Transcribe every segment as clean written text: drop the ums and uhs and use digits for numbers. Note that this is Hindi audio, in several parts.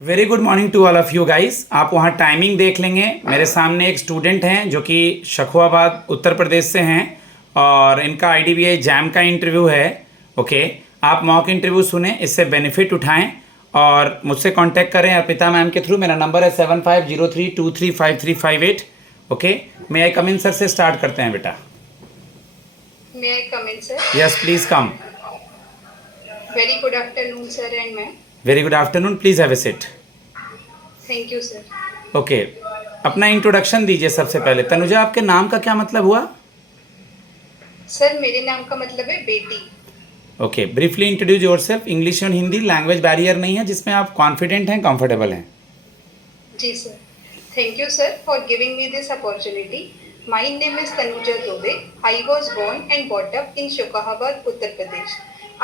Very good morning to all of you guys. आप वहाँ टाइमिंग देख लेंगे। मेरे सामने एक स्टूडेंट हैं जो कि शखुआबाद उत्तर प्रदेश से हैं और इनका आईडीबीआई जैम का इंटरव्यू है। ओके, आप मॉक इंटरव्यू सुने, इससे बेनिफिट उठाएं और मुझसे कांटेक्ट करें अर्पिता मैम के थ्रू। मेरा नंबर है 7503235358। ओके, मे आई कम इन सर से स्टार्ट करते हैं बेटा। May I come in, sir? Yes please come. Very good afternoon, sir and ma'am. Very good afternoon, please have a seat. Thank you, sir. Okay, अपना इंट्रोडक्शन दीजिए सबसे पहले। तनुजा, आपके नाम का क्या मतलब हुआ? सर मेरे नाम का मतलब है बेटी। Okay, briefly introduce yourself. English और हिंदी, लैंग्वेज बैरियर नहीं है, जिसमें आप कॉन्फिडेंट हैं, कंफर्टेबल हैं। जी sir. Thank you, sir, for giving me this opportunity. My name is Tanuja Dubey. I was born and brought up in Shukhahabad, Uttar Pradesh.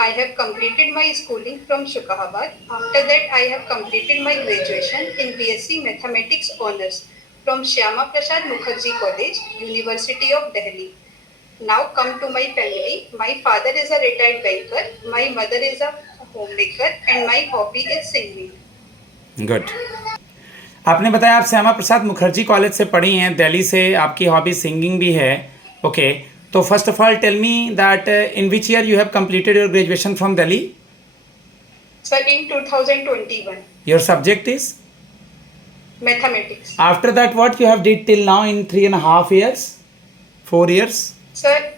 I have completed my schooling from Shukhahabad. After that, I have completed my graduation in BSc Mathematics Honours from Shyama Prasad Mukherjee College, University of Delhi. Now come to my family. My father is a retired banker. My mother is a homemaker, and my hobby is singing. Good. आपने बताया आप श्यामा प्रसाद मुखर्जी कॉलेज से पढ़ी हैं, दिल्ली से। आपकी हॉबी सिंगिंग भी है। ओके, तो first of all tell me that in which year you have completed your graduation from Delhi? Sir, in 2021, your subject is? mathematics. After that what you have did till now in 3.5 years, 4 years? Sir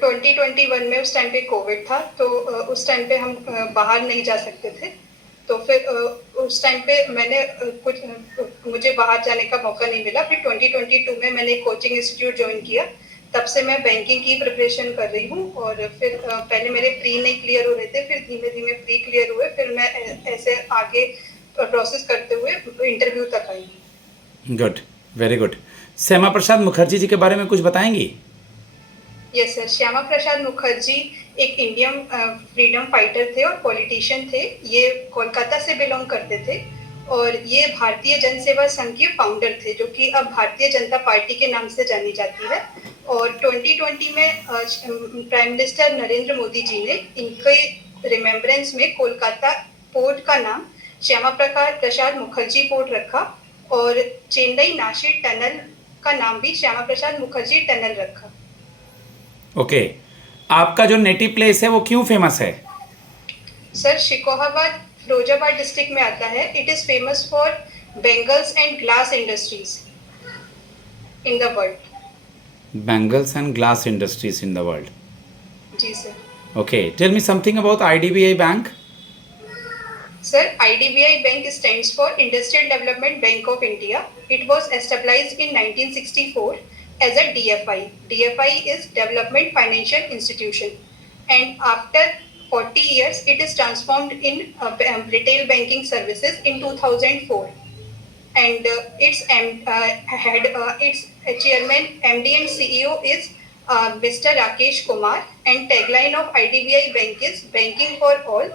2021 में उस टाइम पे कोविड था, तो उस टाइम पे हम बाहर नहीं जा सकते थे। तो फिर उस टाइम पे मैंने मुझे बाहर जाने का मौका नहीं मिला। फिर 2022 में मैंने कोचिंग इंस्टीट्यूट ज्वाइन किया। तब से मैं बैंकिंग की प्रिपरेशन कर रही हूँ। और फिर पहले मेरे प्री नहीं क्लियर हो रहे थे, फिर धीमे धीमे प्री क्लियर हुए, फिर मैं ऐसे आगे प्रोसेस करते हुए इंटरव्यू तक आई। Good, very good. Shyama Prasad Mukherjee ji के बारे में कुछ बताएंगी? यस सर, श्यामा प्रसाद मुखर्जी एक इंडियन फ्रीडम फाइटर थे और पॉलिटिशियन थे। ये कोलकाता से बिलोंग करते थे और ये भारतीय जन सेवा संघ के फाउंडर थे, जो कि अब भारतीय जनता पार्टी के नाम से जानी जाती है। और 2020 में प्राइम मिनिस्टर नरेंद्र मोदी जी ने इनके रिमेम्बरेंस में कोलकाता पोर्ट का नाम श्यामा प्रसाद मुखर्जी पोर्ट रखा और चेन्नई नासिक टनल का नाम भी श्यामा प्रसाद मुखर्जी टनल रखा। ओके, आपका जो नेटिव प्लेस है वो क्यों फेमस है? सर, शिकोहाबाद फिरोजाबाद डिस्ट्रिक्ट में आता है। It is famous for bangles and glass industries in the world. Bangles and glass industries in the world. जी sir. Okay, tell me something about IDBI bank. Sir, IDBI Bank stands for Industrial Development Bank of India. It was established in 1964 as a DFI. DFI is Development Financial Institution. And after 40 years, it is transformed in retail banking services in 2004. And its chairman, MD and CEO is Mr. Rakesh Kumar. And tagline of IDBI Bank is Banking for All.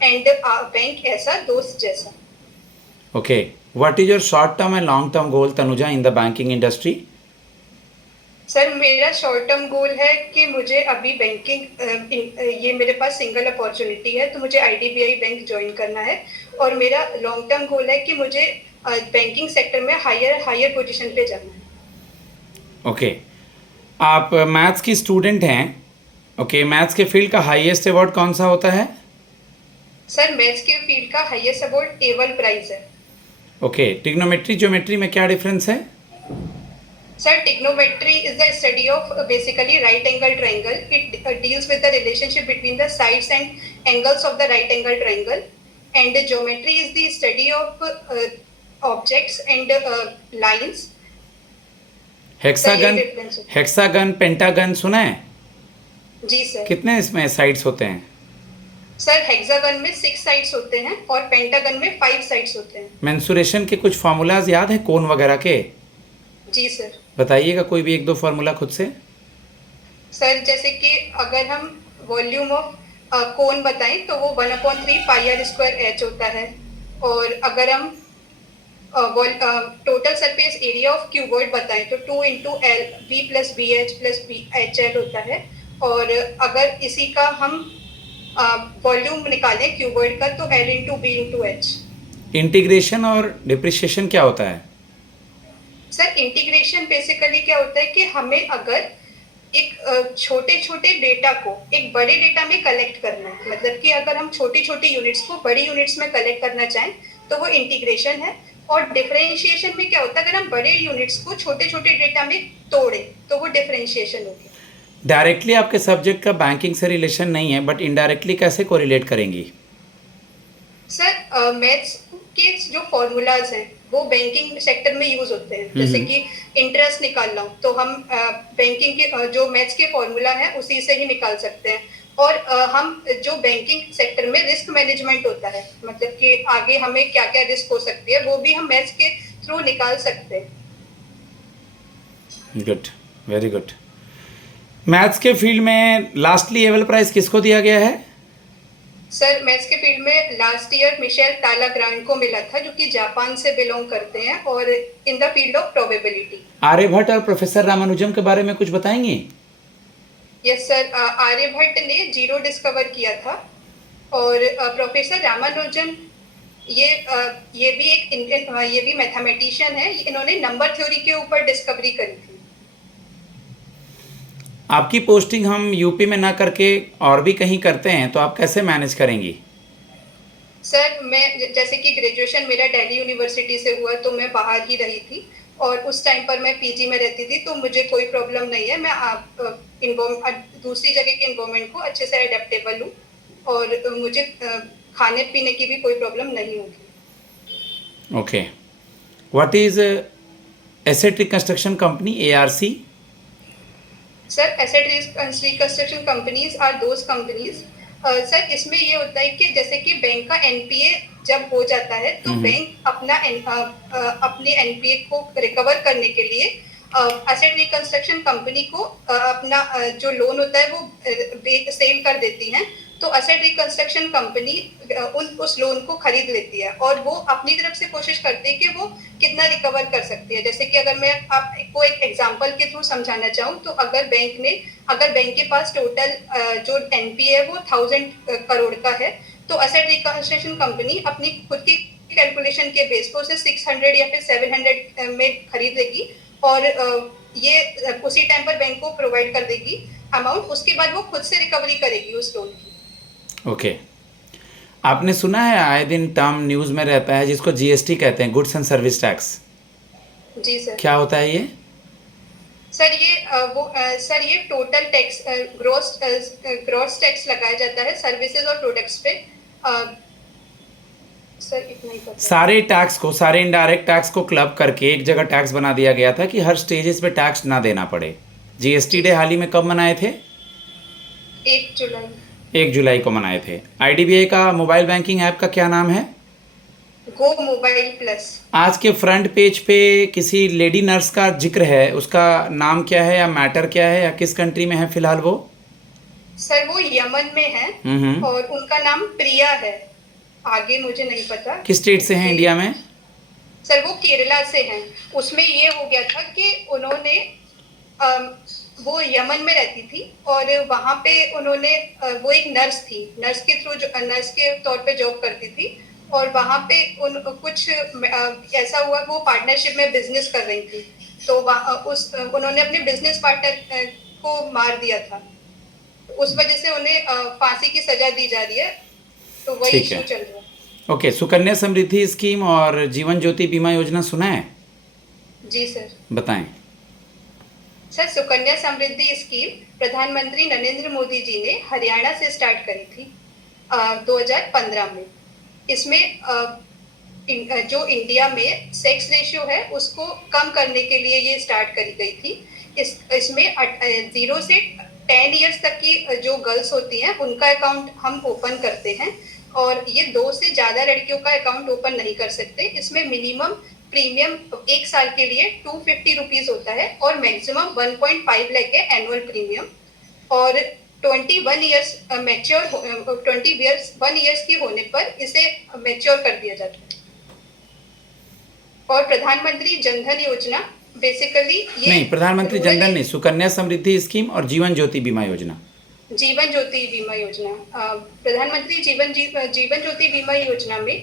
And bank ऐसा दोस्त जैसा। Okay, what is your short term and long term goal Tanuja in the banking industry? Sir, मेरा शॉर्ट टर्म गोल है कि मुझे अभी बैंकिंग ये मेरे पास सिंगल अपॉर्चुनिटी है, तो मुझे आईडीबीआई बैंक ज्वाइन करना है। और मेरा लॉन्ग टर्म गोल है कि मुझे बैंकिंग सेक्टर में हायर पोजीशन पे जाना है। ओके, आप मैथ्स की स्टूडेंट हैं। ओके, मैथ्स के फील्ड का हाईएस्ट अवार्ड कौन सा होता है? सर, मैथ्स के फील्ड का हाईएस्ट अवार्ड एवल प्राइज है। ओके, ट्रिग्नोमेट्री ज्योमेट्री में क्या डिफरेंस है? Sir, trigonometry is the study of basically right angle triangle. It deals with the relationship between the sides and angles of the right angle triangle. And geometry is the study of objects and lines. Hexagon pentagon सुना है? जी सर। कितने इसमें साइड्स होते हैं? सर, हेक्सागन में 6 साइड्स होते हैं और पेंटागन में 5 साइड्स होते हैं। मेंसुरेशन के कुछ फार्मूलाज याद है, कोण वगैरह के? जी सर। बताइएगा कोई भी 1-2 फार्मूला खुद से। सर, जैसे कि अगर हम वॉल्यूम ऑफ कोन बताएं तो वो 1/3 पाई आर स्क्वायर एच होता है। और अगर हम total surface area of cuboid बताएं तो 2 × L B + BH + BHL होता है। और अगर इसी का हम वॉल्यूम निकालें क्यूबॉइड का तो L × B × H। इंटीग्रेशन और डिप्रिसिएशन क्या होता है? सर इंटीग्रेशन बेसिकली क्या होता है कि हमें अगर एक छोटे छोटे डेटा को एक बड़े डेटा में कलेक्ट करना है, मतलब कि अगर हम छोटी छोटी यूनिट्स को बड़ी यूनिट्स में कलेक्ट करना चाहें तो वो इंटीग्रेशन है। और डिफरेंशिएशन में क्या होता है, अगर हम बड़े यूनिट्स को छोटे छोटे डेटा में तोड़े तो वो डिफरेंशिएशन होगी। डायरेक्टली आपके सब्जेक्ट का बैंकिंग से रिलेशन नहीं है, बट इनडायरेक्टली कैसे कोरिलेट करेंगी? सर मैथ्स के जो फॉर्मूलाज हैं वो बैंकिंग सेक्टर में यूज होते हैं। जैसे कि इंटरेस्ट निकालना हो तो हम बैंकिंग के जो मैथ्स के फॉर्मूला है उसी से ही निकाल सकते हैं। और हम जो बैंकिंग सेक्टर में रिस्क मैनेजमेंट होता है, मतलब कि आगे हमें क्या क्या रिस्क हो सकती है, वो भी हम मैथ्स के थ्रू निकाल सकते हैं। Good, very good. मैथ्स के फील्ड में लास्टली एबल प्राइज किसको दिया गया है? सर मैथ्स के फील्ड में लास्ट ईयर मिशेल तालाग्रांड को मिला था, जो कि जापान से बिलोंग करते हैं और in the field of probability. Aryabhatta और प्रोफेसर रामानुजम के बारे में कुछ बताएंगे? यस सर, आर्यभट्ट ने जीरो डिस्कवर किया था और प्रोफेसर रामानुजन ये भी एक इंडियन, ये भी मैथमेटिशियन है। इन्होंने नंबर थ्योरी के ऊपर डिस्कवरी करी थी। आपकी पोस्टिंग हम यूपी में ना करके और भी कहीं करते हैं, तो आप कैसे मैनेज करेंगी? सर मैं जैसे कि ग्रेजुएशन मेरा दिल्ली यूनिवर्सिटी से हुआ तो मैं बाहर ही रही थी और उस टाइम पर मैं पीजी में रहती थी, तो मुझे कोई प्रॉब्लम नहीं है। मैं दूसरी जगह के इन्वायरमेंट को अच्छे से अडेप्टेबल हूँ और मुझे खाने पीने की भी कोई प्रॉब्लम नहीं होगी। Okay, what is asset reconstruction company, ARC? Sir asset reconstruction companies are those companies. Sir इसमें ये होता है कि जैसे कि बैंक का एनपीए जब हो जाता है तो बैंक अपने एनपीए को रिकवर करने के लिए एसेट रिकंस्ट्रक्शन कंपनी को अपना जो लोन होता है वो सेल कर देती हैं। तो एसेट रिकंस्ट्रक्शन कंपनी उस लोन को खरीद लेती है और वो अपनी तरफ से कोशिश करती है कि वो कितना रिकवर कर सकती है। जैसे कि अगर मैं आपको एक एग्जांपल के थ्रू समझाना चाहूँ तो अगर बैंक के पास टोटल जो एनपीए है वो 1000 करोड़ का है, तो एसेट रिकंस्ट्रक्शन कंपनी अपनी खुद की कैलकुलेशन के बेस पर उसे 600 या फिर 700 में खरीद लेगी और ये उसी टाइम पर बैंक को प्रोवाइड कर देगी अमाउंट। उसके बाद वो खुद से रिकवरी करेगी उस लोन की। ओके, आपने सुना है आए दिन टर्म न्यूज़ में रहता है जिसको GST कहते हैं, गुड्स एंड सर्विस टैक्स? जी सर। क्या होता है ये? सर ये टोटल टैक्स ग्रॉस टैक्स लगाया जाता है सर्विसेज और प्रोडक्ट्स पे। सर इतना ही पता। सारे टैक्स को, सारे इनडायरेक्ट टैक्स को क्लब करके एक जगह टैक्स बना दिया गया था कि हर स्टेजेस पे टैक्स ना देना पड़े। GST डे हाल ही में कब मनाए थे? 1 जुलाई। 1 जुलाई को मनाए थे। IDBI का मोबाइल बैंकिंग ऐप का क्या नाम है? गो मोबाइल प्लस। आज के फ्रंट पेज पे किसी लेडी नर्स का जिक्र है, उसका नाम क्या है या मैटर क्या है या किस कंट्री में है फिलहाल वो? सर वो यमन में है और उनका नाम प्रिया है। आगे मुझे नहीं पता। किस स्टेट से हैं इंडिया में? सर वो केरला से हैं। उसमें ये हो गया था कि उन्होंने वो यमन में रहती थी और वहाँ पे उन्होंने वो एक नर्स थी, नर्स के तौर पे जॉब करती थी और वहाँ पे कुछ ऐसा हुआ वो पार्टनरशिप में बिजनेस कर रही थी, तो उन्होंने अपने बिजनेस पार्टनर को मार दिया था। उस वजह से उन्हें फांसी की सजा दी जा रही है, तो वही इशू चल रहा है। ओके, सुकन्या समृद्धि स्कीम और जीवन ज्योति बीमा योजना सुना है? जी सर। बताएं। सर सुकन्या समृद्धि स्कीम प्रधानमंत्री नरेंद्र मोदी जी ने हरियाणा से स्टार्ट करी थी 2015 में। इसमें जो इंडिया में सेक्स रेशियो है उसको कम करने के लिए ये स्टार्ट करी गई थी। इसमें 0 से 10 इयर्स तक की जो गर्ल्स होती हैं उनका अकाउंट हम ओपन करते हैं और ये 2 से ज़्यादा लड़कियों का अकाउंट ओपन नहीं कर सकते। इसमें मिनिमम प्रीमियम 1 साल के लिए 250 रुपीज़ होता है और मैक्सिमम 1.5 लाख है एनुअल प्रीमियम। और 21 इयर्स की होने पर इसे मैच्योर कर दिया जाता है। और प्रधानमंत्री जनधन योजना बेसिकली ये नहीं, प्रधानमंत्री जनधन नहीं, सुकन्या समृद्धि स्कीम और जीवन ज्योति बीमा योजना। जीवन ज्योति बीमा योजना, प्रधानमंत्री जीवन ज्योति बीमा योजना में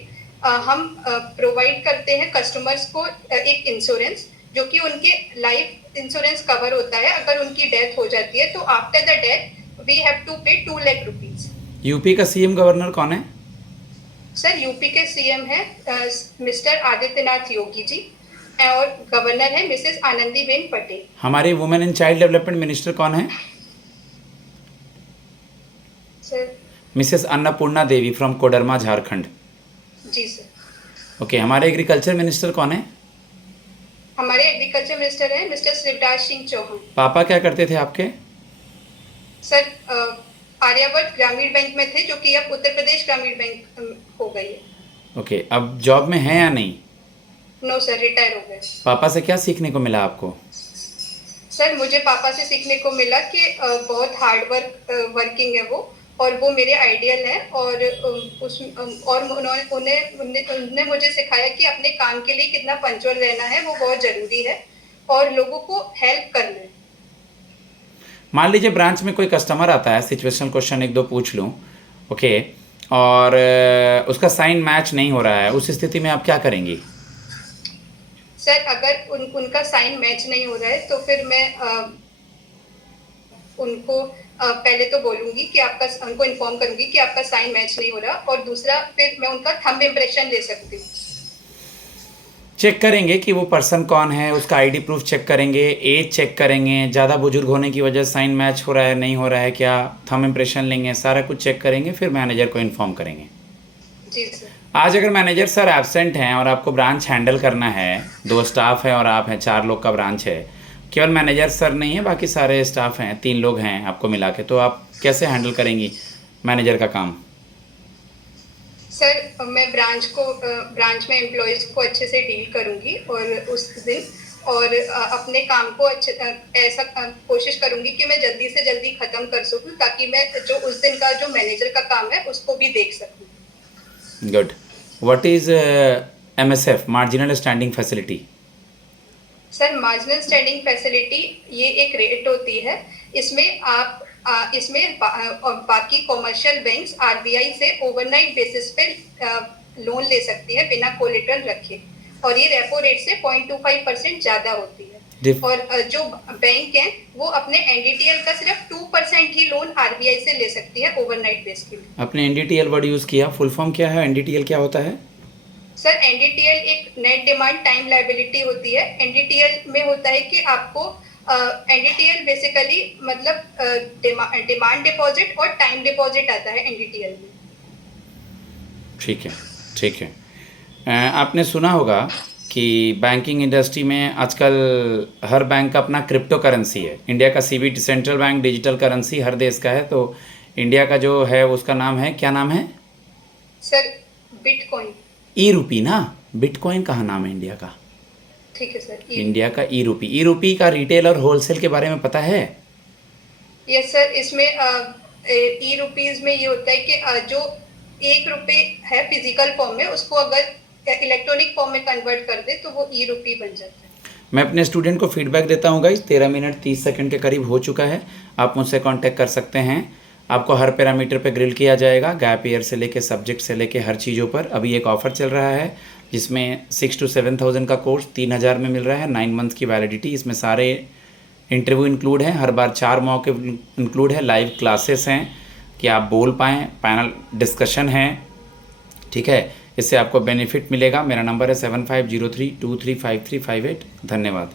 हम प्रोवाइड करते हैं कस्टमर्स को एक इंश्योरेंस, जो कि उनके लाइफ इंश्योरेंस कवर होता है। अगर उनकी डेथ हो जाती है तो after the death we have to pay 2 lakh rupees. UP का सीएम गवर्नर कौन है? सर यूपी के सीएम है मिस्टर आदित्यनाथ योगी जी, और गवर्नर है मिसेस आनंदीबेन पटेल। हमारे women and child development minister कौन है? Sir Mrs Annapurna Devi from Koderma, Jharkhand. जी सर। ओके, हमारे एग्रीकल्चर मिनिस्टर कौन है? हमारे एग्रीकल्चर मिनिस्टर है मिस्टर शिवराज सिंह चौहान। पापा क्या करते थे आपके? सर आर्यावर्त ग्रामीण बैंक में थे, जो कि अब उत्तर प्रदेश ग्रामीण बैंक हो गई है। ओके, अब जॉब में है या नहीं? नो सर, रिटायर हो गए। पापा से क्या सीखने को मिला आपको? सर मुझे पापा से सीखने को मिला कि बहुत हार्ड वर्किंग है वो, और वो मेरे आइडियल है। और उन्होंने मुझे सिखाया कि अपने काम के लिए कितना पंक्चुअल रहना है, वो बहुत जरूरी है, और लोगों को हेल्प करना है। मान लीजिए ब्रांच में कोई कस्टमर आता है, सिचुएशनल क्वेश्चन एक दो पूछ लूँ, ओके, और उसका साइन मैच नहीं हो रहा है, उस स्थिति में आप क्या करेंगी? सर अगर उनका साइन मैच नहीं हो रहा है तो फिर मैं उनको पहले तो बोलूंगी कि उनको इन्फॉर्म करूंगी कि आपका साइन मैच नहीं हो रहा, और दूसरा फिर मैं उनका थंब इम्प्रेशन ले सकती हूँ। चेक करेंगे कि वो पर्सन कौन है, उसका आईडी प्रूफ चेक करेंगे, एज चेक करेंगे, ज़्यादा बुजुर्ग होने की वजह से साइन मैच हो रहा है नहीं हो रहा है क्या, थंब इम्प्रेशन लेंगे, सारा कुछ चेक करेंगे, फिर मैनेजर को इन्फॉर्म करेंगे। जी सर। आज अगर मैनेजर सर एब्सेंट हैं और आपको ब्रांच हैंडल करना है, 2 स्टाफ है और आप हैं, 4 लोग का ब्रांच है, केवल मैनेजर सर नहीं है, बाकी सारे स्टाफ हैं, 3 लोग हैं आपको मिला के, तो आप कैसे हैंडल करेंगी मैनेजर का काम? सर मैं ब्रांच में एम्प्लॉयज को अच्छे से डील करूंगी, और उस दिन और अपने काम को ऐसा कोशिश करूंगी कि मैं जल्दी से जल्दी खत्म कर सकूं, ताकि मैं जो उस दिन का जो मैनेजर का काम है उसको भी देख सकूं। Good. What is MSF, marginal standing facility? Sir marginal standing facility ये एक रेट होती है, इसमें आप और बाकी कॉमर्शियल बैंक्स आरबीआई से ओवरनाइट बेसिस पे लोन ले सकती है बिना कोलेटरल रखे, और ये रेपो रेट से 0.25% ज्यादा होती है। और जो बैंक है वो अपने एनडीटीएल का सिर्फ 2% ही लोन आरबीआई से ले सकती है ओवरनाइट बेस के लिए। आपने एनडीटीएल वर्ड यूज़ किया, फुल फॉर्म क्या है? एनडीटीएल क्या होता है? सर एनडीटीएल एक नेट डिमांड टाइम लायबिलिटी होती है। एनडीटीएल में होता है कि आपको एनडीटीएल बेसिकली मतलब डिमांड डिपॉजिट और टाइम डिपॉजिट आता है एनडीटीएल में। ठीक है, ठीक है। आपने सुना होगा कि बैंकिंग इंडस्ट्री में आजकल हर बैंक का अपना क्रिप्टो करेंसी है। इंडिया का CBD central bank digital currency हर देश का है, तो इंडिया का जो है उसका नाम है, क्या नाम है सर? बिटकॉइन। ई रूपी ना, बिटकॉइन कहाँ नाम है इंडिया का? ठीक है सर। इंडिया का ई रूपी। ई रूपी का रिटेल और होलसेल के बारे में पता है? यस सर, इसमें ई रुपीज में ये होता है कि जो 1 रुपये है फिजिकल फॉर्म में, उसको अगर इलेक्ट्रॉनिक फॉर्म में कन्वर्ट कर दे तो वो ई रुपी बन जाता है। मैं अपने स्टूडेंट को फीडबैक देता हूँ गाइस, 13 मिनट 30 सेकंड के करीब हो चुका है। आप मुझसे कांटेक्ट कर सकते हैं। आपको हर पैरामीटर पे ग्रिल किया जाएगा, गैप ईयर से लेके सब्जेक्ट से लेके हर चीज़ों पर। अभी एक ऑफ़र चल रहा है जिसमें 6 to 7,000 का कोर्स 3,000 में मिल रहा है, 9 मंथ की वैलिडिटी। इसमें सारे इंटरव्यू इंक्लूड हैं, हर बार 4 मौके इंक्लूड है, लाइव क्लासेस हैं कि आप बोल पाएँ, पैनल डिस्कशन है, ठीक है। इससे आपको बेनिफिट मिलेगा। मेरा नंबर है 7503235358। धन्यवाद।